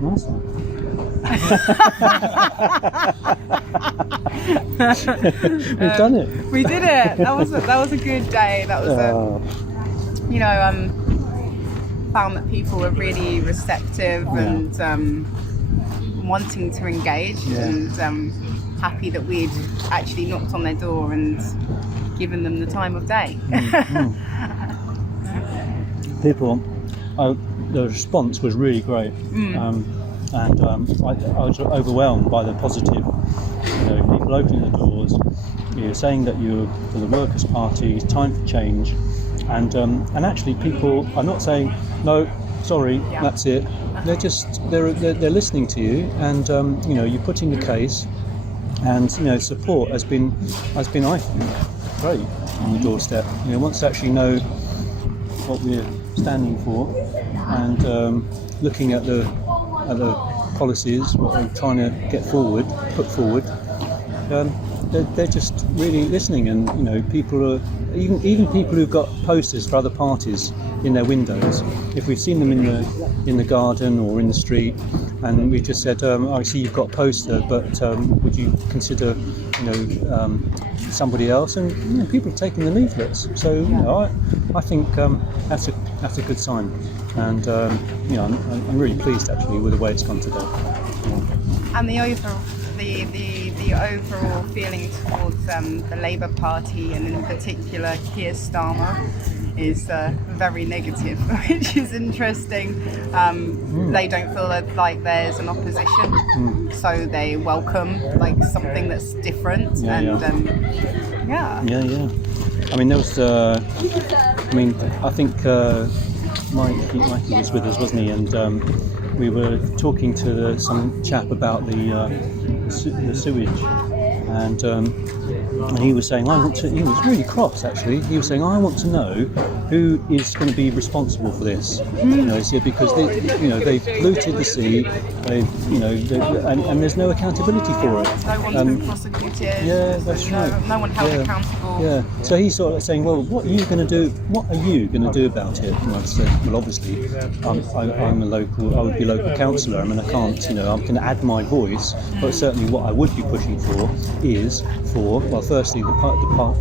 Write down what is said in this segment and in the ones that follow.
Nice. We've done it. We did it. That was a good day. That was found that people were really receptive and wanting to engage and happy that we'd actually knocked on their door and given them the time of day. People, the response was really great, and I was overwhelmed by the positive. People opening the doors, saying that you're for the Workers' Party, it's time for change, and actually people are not saying no, sorry, that's it. They're listening to you, and you're putting the case, and support has been I think great on the doorstep. Once to actually know what we're standing for, and looking at the policies, what we're trying to put forward, they're just really listening, and people are even people who've got posters for other parties in their windows. If we've seen them in the garden or in the street, and we just said, I see you've got a poster, but would you consider somebody else? And people have taken the leaflets, so I think that's a good sign, and I'm really pleased actually with the way it's gone today. And the overall feeling towards the Labour Party, and in particular Keir Starmer, is very negative, which is interesting. They don't feel like there's an opposition, so they welcome something that's different. I mean, there was I think Mikey was with us, wasn't he? And we were talking to some chap about the sewage, and he was saying, he was really cross actually. He was saying, I want to know who is going to be responsible for this. Because they've polluted the sea, and there's no accountability for it. No one's been prosecuted. Yeah, that's right. No one held accountable. Yeah. So he's sort of saying, well, what are you going to do? What are you going to do about it? And I said, well, obviously, I would be local councillor. I mean, I can't, I'm going to add my voice, but certainly what I would be pushing for is firstly, the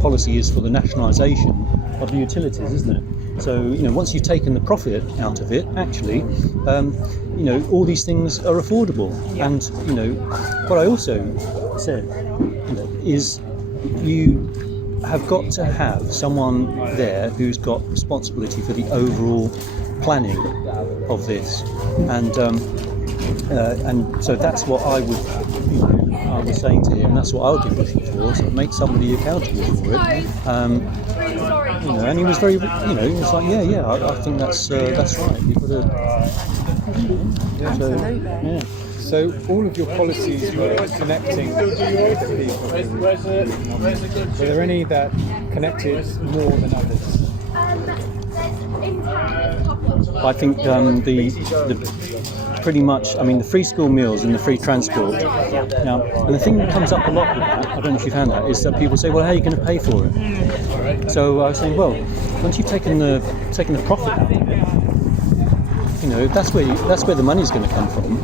policy is for the nationalisation of the utilities, isn't it? So, once you've taken the profit out of it, actually, all these things are affordable. Yeah. And, what I also said, is you have got to have someone there who's got responsibility for the overall planning of this. And so that's what I would, I was saying to him, that's what I would be pushing for, so make somebody accountable for it. And he was very, he was like, I think that's right. You've got to, Absolutely. So all of your policies were connecting people. Were there any that connected more than others? I think the pretty much, the free school meals and the free transport. Now, and the thing that comes up a lot with that, I don't know if you found that, is that people say, well, how are you going to pay for it? So I was saying, well, once you've taken the profit out of it, that's where the money's going to come from.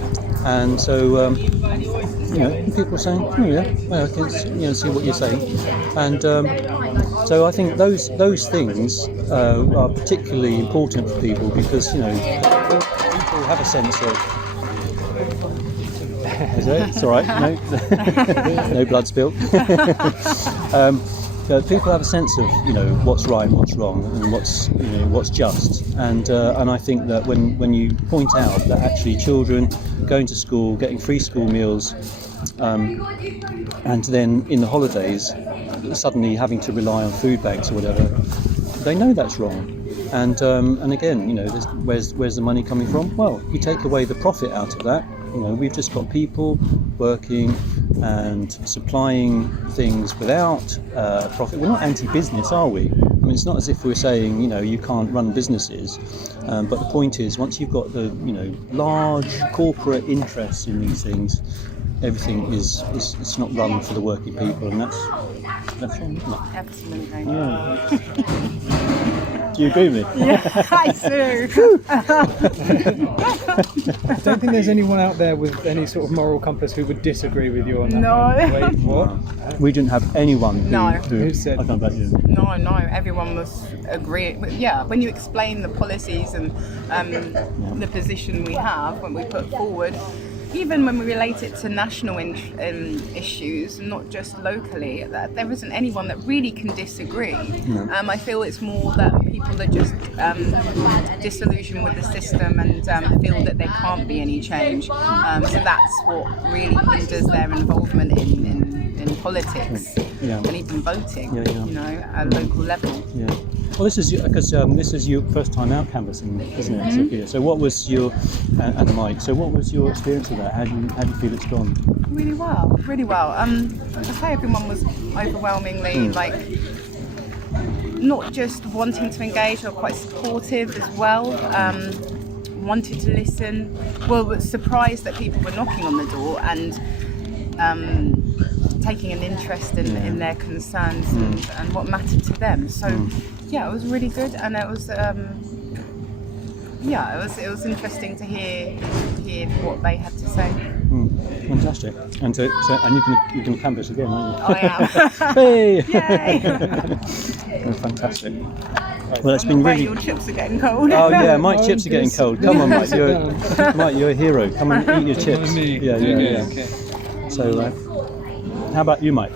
And so, people are saying, I can see what you're saying. And so I think those things are particularly important for people, because people have a sense of. Is it? It's all right. No blood spilled. People have a sense of what's right and what's wrong, and what's just, and I think that when you point out that actually children going to school, getting free school meals, and then in the holidays suddenly having to rely on food banks or whatever, they know that's wrong. And again, where's the money coming from? Well, you take away the profit out of that. We've just got people working and supplying things without profit. We're not anti-business, are we? It's not as if we're saying, you can't run businesses. But the point is, once you've got the, large corporate interests in these things, everything is it's not run for the working people, and that's wrong, isn't it? Absolutely. Yeah. you agree with me? Yeah, I do. I don't think there's anyone out there with any sort of moral compass who would disagree with you on that. No. one. Wait, what? We didn't have anyone who, No. Who said- I don't know about you. No, everyone was agreeing. Yeah, when you explain the policies and the position we have, when we put forward, even when we relate it to national issues, not just locally, that there isn't anyone that really can disagree. I feel it's more that people are just disillusioned with the system and feel that there can't be any change. So that's what really hinders their involvement in politics and even voting, you know, at local level. Yeah. Well, this is because this is your first time out canvassing, isn't it, Sophia? So, what was your and Mike? So, what was your experience of that? How do you feel it's gone? Really well, really well. I say everyone was overwhelmingly like not just wanting to engage, or quite supportive as well. Wanted to listen. Well, was surprised that people were knocking on the door and taking an interest in their concerns and what mattered to them. So yeah, it was really good, and it was it was interesting to hear what they had to say. Fantastic. And so and you can canvass again, aren't you? I am. Hey! Yay! Fantastic. Well, it's been really. Your chips are getting cold. Oh yeah, Mike's chips are getting cold. Come on, Mike, you're a hero. Come and eat your chips. Me. Yeah. Okay. So, how about you, Mike?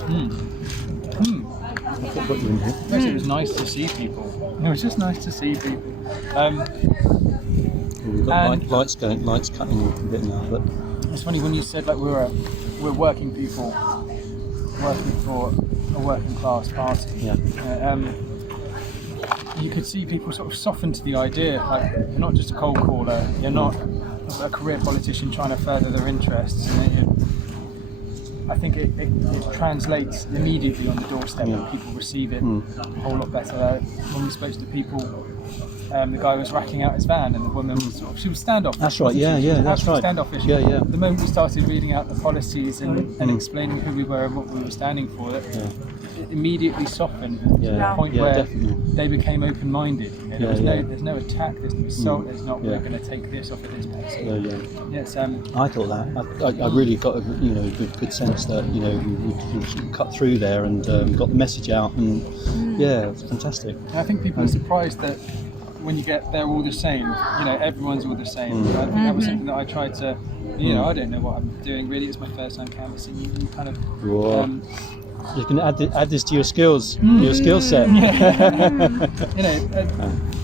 What you in here? Yes, it was nice to see people. It was just nice to see people. We've got lights cutting a bit now, but It's funny when you said like we're working people working for a working class party. yeah. You could see people sort of soften to the idea, like you're not just a cold caller, you're not a career politician trying to further their interests. And I think it translates immediately on the doorstep, and people receive it a whole lot better. When we spoke to people, the guy was racking out his van, and the woman was she was standoffish. That's right. Yeah, that's right. Standoffish. Yeah. The moment we started reading out the policies and explaining who we were and what we were standing for, it immediately softened to the point where definitely. they became open-minded. You know, there's no attack, there's no assault, there's not we're going to take this off at this person. Yes, I thought that. I really got a good sense that we cut through there and got the message out, and it was fantastic. And I think people are surprised that when you get they're all the same. Everyone's all the same. I think that was something that I tried to. I don't know what I'm doing really. It's my first time canvassing. You kind of. You can add this to your skills, your skill set.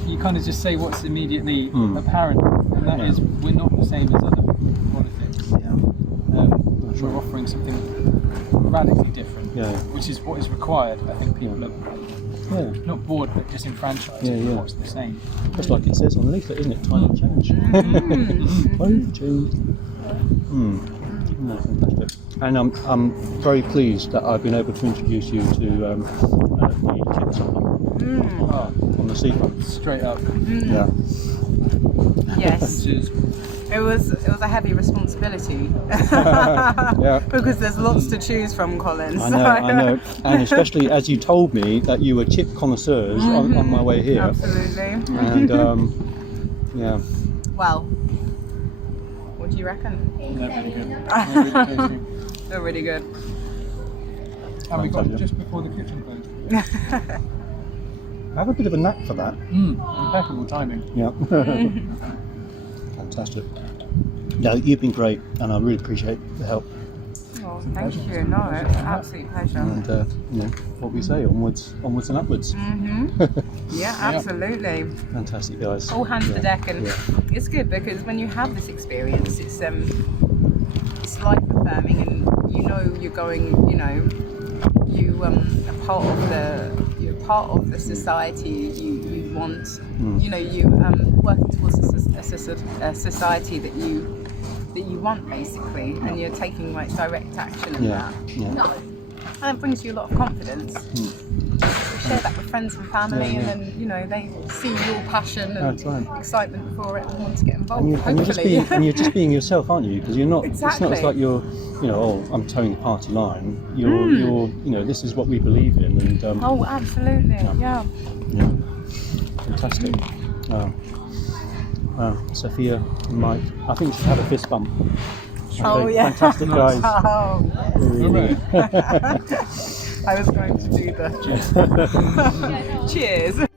You kind of just say what's immediately apparent, and that is we're not the same as other politics. We're offering something radically different, which is what is required. I think people are not bored, but disenfranchised with what's the same. Just like it says on the leaflet, isn't it? Time for change. Time for change. Fantastic. And I'm very pleased that I've been able to introduce you to the chip shop on the seafront. Straight up. Yeah. Yes. It was a heavy responsibility because there's lots to choose from, Colin. I know, and especially as you told me that you were chip connoisseurs on my way here. Absolutely. And Well, what do you reckon? They're really good. And we got just before the kitchen closed. I have a bit of a knack for that. Impeccable timing. Yeah. Fantastic. No, you've been great, and I really appreciate the help. Oh, thank you. No, it's an absolute pleasure. And what we say, onwards and upwards. Yeah, absolutely. Fantastic, guys. All hands to deck, and it's good because when you have this experience, it's life affirming, and you're going, you are part of the society you want. You working towards a society that you want, basically, and you're taking like direct action in that. And it brings you a lot of confidence. Share that with friends and family, and then they see your passion and excitement for it and want to get involved. And you're just being yourself, aren't you? Because you're not. Exactly. It's not like you're. I'm towing the party line. You're. This is what we believe in, and. Oh, absolutely. Yeah. Fantastic. Sophia and Mike, I think you should have a fist bump. Oh, yeah. Fantastic guys. Oh, Really. I was going to do the cheers.